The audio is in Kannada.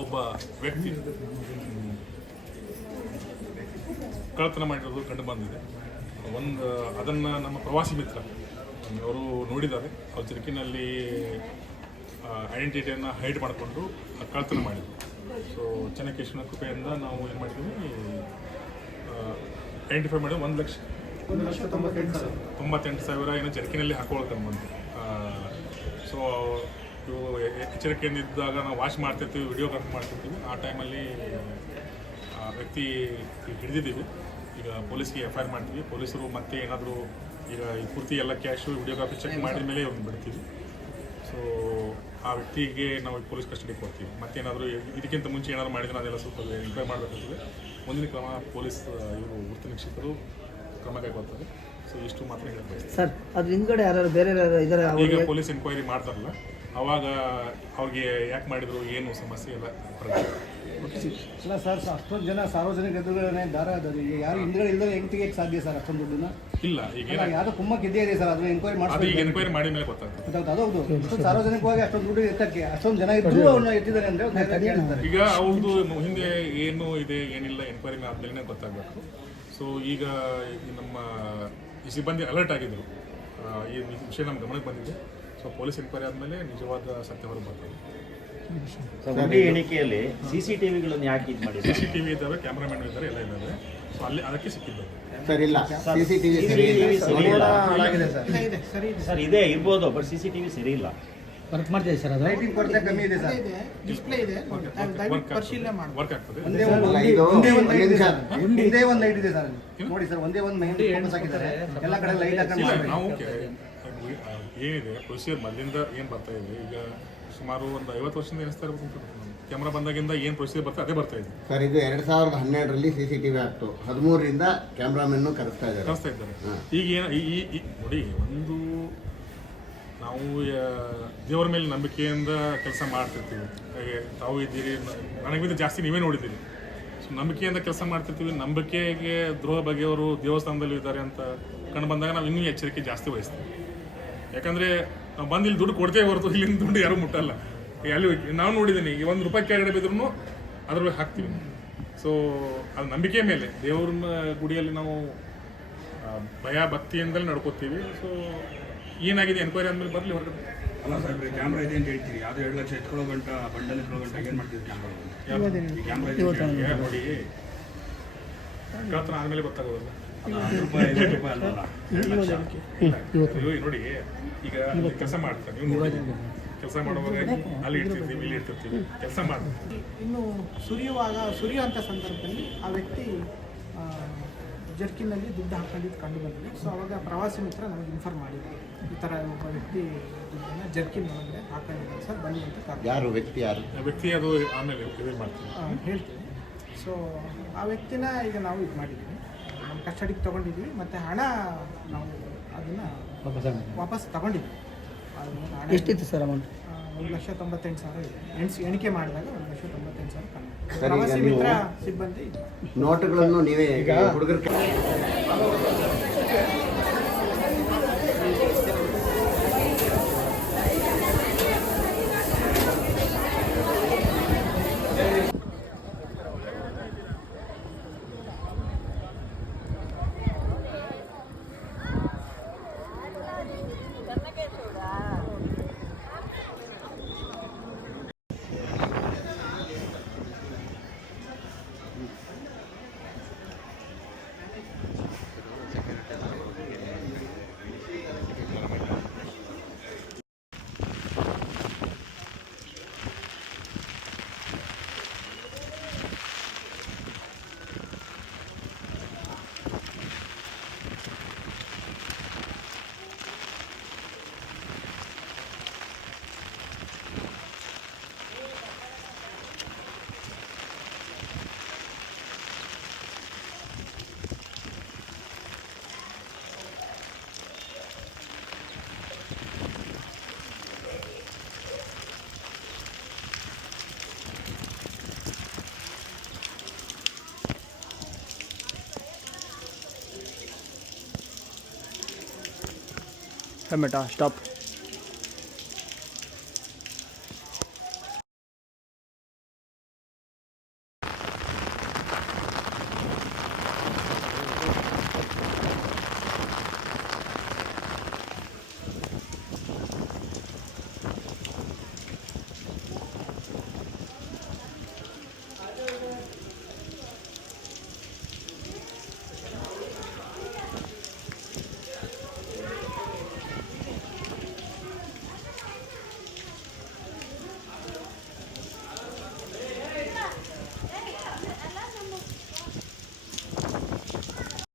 ಒಬ್ಬ ವ್ಯಕ್ತಿ ಕಳ್ಳತನ ಮಾಡಿರೋದು ಕಂಡು ಬಂದಿದೆ. ಅದನ್ನು ನಮ್ಮ ಪ್ರವಾಸಿ ಮಿತ್ರ ಅವರು ನೋಡಿದ್ದಾರೆ. ಅವ್ರ ಜರ್ಕಿನಲ್ಲಿ ಐಡೆಂಟಿಟಿಯನ್ನು ಹೈಡ್ ಮಾಡಿಕೊಂಡು ಕಳ್ಳತನ ಮಾಡಿದರು. ಸೊ ಚೆನ್ನಕೇಶವನ ಕೃಪೆಯಿಂದ ನಾವು ಏನು ಮಾಡಿದ್ದೀವಿ, ಐಡೆಂಟಿಫೈ ಮಾಡಿ 1,98,000 ಏನೋ ಜರ್ಕಿನಲ್ಲಿ ಹಾಕೊಳ್ತಾರೆ ಬಂದು. ಸೊ ಇವು ಎಚ್ಚರಿಕೆಯಿಂದಿದ್ದಾಗ ನಾವು ವಾಚ್ ಮಾಡ್ತಿರ್ತೀವಿ, ವಿಡಿಯೋಗ್ರಾಫಿ ಮಾಡ್ತಿರ್ತೀವಿ. ಆ ಟೈಮಲ್ಲಿ ಆ ವ್ಯಕ್ತಿ ಹಿಡಿದಿದ್ದೀವಿ. ಈಗ ಪೊಲೀಸ್ಗೆ FIR ಮಾಡ್ತೀವಿ. ಪೊಲೀಸರು ಮತ್ತೆ ಏನಾದರೂ ಈಗ ಈ ಪೂರ್ತಿ ಎಲ್ಲ ಕ್ಯಾಶು ವಿಡಿಯೋಗ್ರಾಫಿ ಚೆಕ್ ಮಾಡಿದ ಮೇಲೆ ಅವ್ನು ಬಿಡ್ತೀವಿ. ಸೊ ಆ ವ್ಯಕ್ತಿಗೆ ನಾವು ಪೊಲೀಸ್ ಕಸ್ಟಡಿ ಕೊಡ್ತೀವಿ. ಮತ್ತೇನಾದರೂ ಇದಕ್ಕಿಂತ ಮುಂಚೆ ಏನಾದರೂ ಮಾಡಿದರೆ ಅದೆಲ್ಲ ಸ್ವಲ್ಪ ಎಂಕ್ವೈರಿ ಮಾಡಬೇಕಾಗ್ತದೆ. ಮುಂದಿನ ಕ್ರಮ ಪೊಲೀಸ್ ಇವರು ವೃತ್ತಿ ನಿರೀಕ್ಷಕರು ಕ್ರಮ ಕೈಗೊಳ್ತಾರೆ. ಸೊ ಇಷ್ಟು ಮಾತ್ರ ಹೇಳಬೇಕು ಸರ್. ಅದ್ರ ಹಿಂದ್ಗಡೆ ಯಾರು ಬೇರೆ ಇದ್ದಾರೆ? ಈಗ ಪೊಲೀಸ್ ಎನ್ಕ್ವೈರಿ ಮಾಡ್ತಾರಲ್ಲ, ಅವಾಗ ಅವ್ರಿಗೆ ಯಾಕೆ ಮಾಡಿದ್ರು, ಏನು ಸಮಸ್ಯೆ ಎಲ್ಲ ಇಲ್ಲ ಸರ್. ಅಷ್ಟೊಂದು ಜನ ಸಾರ್ವಜನಿಕ ಎದುರುಗಡೆ ದಾರಿ ಯಾರು ಹಿಂದ್ಗಡೆ ಇಲ್ಲದೆ ಹೆಂಗೆ ತೆಗಿಯಕ್ಕೆ ಸಾಧ್ಯ ಸರ್ ಅಷ್ಟೊಂದು ದುಡ್ಡನ್ನ? ಇಲ್ಲ, ಈಗ ಯಾವುದೋ ಕುಮ್ಮಕ್ಕೆ ಇದ್ದೇ ಸರ್. ಅದು ಎಂಕ್ವೈರಿ ಮಾಡಿ ಎನ್ಕ್ವೈರಿ ಮಾಡಿದ ಮೇಲೆ ಗೊತ್ತಾಗ್ತದೆ. ಅದೌದು. ಅಷ್ಟೊಂದು ಸಾರ್ವಜನಿಕವಾಗಿ ಅಷ್ಟೊಂದು ದುಡ್ಡು ಎತ್ತಕ್ಕೆ ಅಷ್ಟೊಂದು ಜನ ಇದ್ದು ಅವನ್ನ ಎತ್ತಿದ್ದಾರೆ ಅಂದರೆ ಈಗ ಅವ್ರದ್ದು ಹಿಂದೆ ಏನು ಇದೆ ಏನಿಲ್ಲ ಎನ್ಕ್ವೈರಿ ಆದ್ಮೇಲೆ ಗೊತ್ತಾಗಬೇಕು. ಸೊ ಈಗ ನಮ್ಮ ಈ ಸಿಬ್ಬಂದಿ ಅಲರ್ಟ್ ಆಗಿದ್ದರು. ಈ ವಿಷಯ ನಮ್ಮ ಗಮನಕ್ಕೆ ಬಂದಿದೆ. ಸೊ ಪೊಲೀಸ್ ಎನ್ಕ್ವೈರಿ ಆದಮೇಲೆ ನಿಜವಾದ ಸತ್ಯ ಹೊರಗೆ ಬರ್ತದೆ. ಹುಂಡಿ ಎಣಿಕೆಯಲ್ಲಿ CCTVಗಳನ್ನು ಯಾಕೆ ಇದು ಮಾಡಿ? CCTV ಇದ್ದಾವೆ, ಕ್ಯಾಮ್ರಾಮನ್ ಇದ್ದಾರೆ, ಎಲ್ಲ ಇದ್ದಾವೆ. ಸೊ ಅಲ್ಲಿ ಅದಕ್ಕೆ ಸಿಕ್ಕಿದ್ದು ಸರ್. ಇಲ್ಲ, CCTV ಸರ್ ಇದೆ ಇರ್ಬೋದು, ಬಟ್ CCTV ಸರಿ ಇಲ್ಲ. ವರ್ಕ್ ಮಾಡ್ತಿದೆ ಸರ್. ಅದು ಲೈಟಿಂಗ್ ಕೊರತೆ ಕಮ್ಮಿ ಇದೆ ಸರ್. ಡಿಸ್ಪ್ಲೇ ಇದೆ, ಪರಿಶೀಲನೆ ಮಾಡಿ. ವರ್ಕ್ ಆಗ್ತದೆ. ಒಂದೇ ಒಂದು ಲೈಟ್ ಇದೆ ಸರ್. ನೋಡಿ ಸರ್, ಒಂದೇ ಒಂದು ಮೆಹಂದಿ ಫೋಕಸ್ ಹಾಕಿದ್ದಾರೆ. ಎಲ್ಲ ಕಡೆ ಲೈಟ್ ಹಾಕೊಂಡು ನಾವು ಏನಿದೆ ಪ್ರೊಸೀಜರ್ ಮೊದಲಿಂದ ಏನು ಬರ್ತಾ ಇದೆ. ಈಗ ಸುಮಾರು ಒಂದು 50 ವರ್ಷದಿಂದ ಎನಿಸ್ತಾ ಇರಬೇಕು. ಕ್ಯಾಮ್ರಾ ಬಂದಾಗಿಂದ ಏನು ಪ್ರೊಸೀಜರ್ ಬರ್ತದೆ ಅದೇ ಬರ್ತಾ ಇದೆ ಸರ್. ಇದು 2012ರಲ್ಲಿ CCTV ಆಕ್ಟು, 13ರಿಂದ ಕ್ಯಾಮ್ರಾಮನ್ನು ಕರೆಸ್ತಾ ಇದ್ದಾರೆ. ಈಗ ನೋಡಿ, ಒಂದು ನಾವು ದೇವರ ಮೇಲೆ ನಂಬಿಕೆಯಿಂದ ಕೆಲಸ ಮಾಡ್ತಿರ್ತೀವಿ. ತಾವು ಇದ್ದೀರಿ, ನನಗಿಂತ ಜಾಸ್ತಿ ನೀವೇ ನೋಡಿದ್ದೀರಿ. ಸೊ ನಂಬಿಕೆಯಿಂದ ಕೆಲಸ ಮಾಡ್ತಿರ್ತೀವಿ. ನಂಬಿಕೆಗೆ ದ್ರೋಹ ಬಗೆಯವರು ದೇವಸ್ಥಾನದಲ್ಲಿ ಇದ್ದಾರೆ ಅಂತ ಕಂಡು ಬಂದಾಗ ನಾವು ಇನ್ನೂ ಎಚ್ಚರಿಕೆ ಜಾಸ್ತಿ ವಹಿಸ್ತೀವಿ. ಯಾಕಂದರೆ ನಾವು ಬಂದು ಇಲ್ಲಿ ದುಡ್ಡು ಕೊಡ್ತೇವೆ ಹೊರತು ಇಲ್ಲಿಂದ ದುಡ್ಡು ಯಾರೂ ಮುಟ್ಟಲ್ಲ. ಅಲ್ಲಿ ನಾವು ನೋಡಿದ್ದೀನಿ, ಈ ₹1 ಕೆಳಗಡೆ ಬಿದ್ರೂ ಅದ್ರ ಹಾಕ್ತೀವಿ. ಸೊ ಅದು ನಂಬಿಕೆ ಮೇಲೆ ದೇವ್ರ ಗುಡಿಯಲ್ಲಿ ನಾವು ಭಯ ಭಕ್ತಿಯಿಂದಲೇ ನಡ್ಕೋತೀವಿ. ಸೊ ಏನಾಗಿದೆ ಎನ್ಕ್ವೈರಿ ಆದಮೇಲೆ ಬರಲಿ ಹೊರಗಡೆ. ಅಲ್ಲ ಸಾಹೇಬ್ರೆ, ಕ್ಯಾಮ್ರಾ ಇದೆ ಅಂತ ಹೇಳ್ತೀರಿ. ಅದು 2 ಲಕ್ಷ ಎತ್ಕೊಳ್ಳೋ ಗಂಟ ಬಂಡಲ್ ಇಟ್ಕೊಳ್ಳೋ ಗಂಟ ಏನು ಮಾಡ್ತೀವಿ? ಕ್ಯಾಮ್ರಾ ನೋಡಿ, ಕಳ್ಳತನ ಆದಮೇಲೆ ಗೊತ್ತಾಗೋದಲ್ಲ. ₹10 ಅಲ್ವಲ್ಲ, 2 ಲಕ್ಷ. ನೋಡಿ, ಈಗ ಕೆಲಸ ಮಾಡ್ತಾರೆ, ನೀವು ನೋಡಿ, ಕೆಲಸ ಮಾಡುವಾಗ ಅಲ್ಲಿ ಇರ್ತಿರ್ತೀವಿ, ಇಲ್ಲಿ ಇರ್ತಿರ್ತೀವಿ, ಕೆಲಸ ಮಾಡ್ತೀವಿ. ಇನ್ನು ಸುರಿಯುವಂಥ ಸಂದರ್ಭದಲ್ಲಿ ಆ ವ್ಯಕ್ತಿ ಜರ್ಕಿನಲ್ಲಿ ದುಡ್ಡು ಹಾಕೊಂಡಿದ್ದು ಕಂಡು ಬಂದಿದೆ. ಸೊ ಅವಾಗ ಪ್ರವಾಸಿ ಮಿತ್ರ ನಮಗೆ ಇನ್ಫಾರ್ಮ್ ಮಾಡಿದ್ರು, ಈ ಥರ ಒಬ್ಬ ವ್ಯಕ್ತಿ ದುಡ್ಡನ್ನು ಜರ್ಕಿನ್ ಒಳಗಡೆ ಹಾಕೊಂಡಿದ್ದಾರೆ ಸರ್, ಬನ್ನಿ ಅಂತ ಯಾರು ವ್ಯಕ್ತಿ ಅದು ಆಮೇಲೆ ಹೇಳ್ತೀನಿ. ಸೊ ಆ ವ್ಯಕ್ತಿನ ಈಗ ನಾವು ಇದು ಮಾಡಿದ್ದೀವಿ, ನಮ್ಮ ಕಸ್ಟಡಿಗೆ ತೊಗೊಂಡಿದ್ದೀವಿ. ಮತ್ತು ಹಣ ನಾವು ಅದನ್ನು ವಾಪಸ್ ತಗೊಂಡಿದ್ದೀವಿ. ಎಷ್ಟಿತ್ತು ಸರ್ ಅಮೌಂಟ್? 1,98,000 ಇದೆ. ಎಣಿಕೆ ಮಾಡಿದಾಗ 1,98,000 ಕಂಡು. ಪ್ರವಾಸಿ ಮಿತ್ರ ಸಿಬ್ಬಂದಿ ನೋಟುಗಳನ್ನು ನೀವೇ ಹುಡುಗರು ಟೊಮೆಟೊ ಸ್ಟಾಪ್.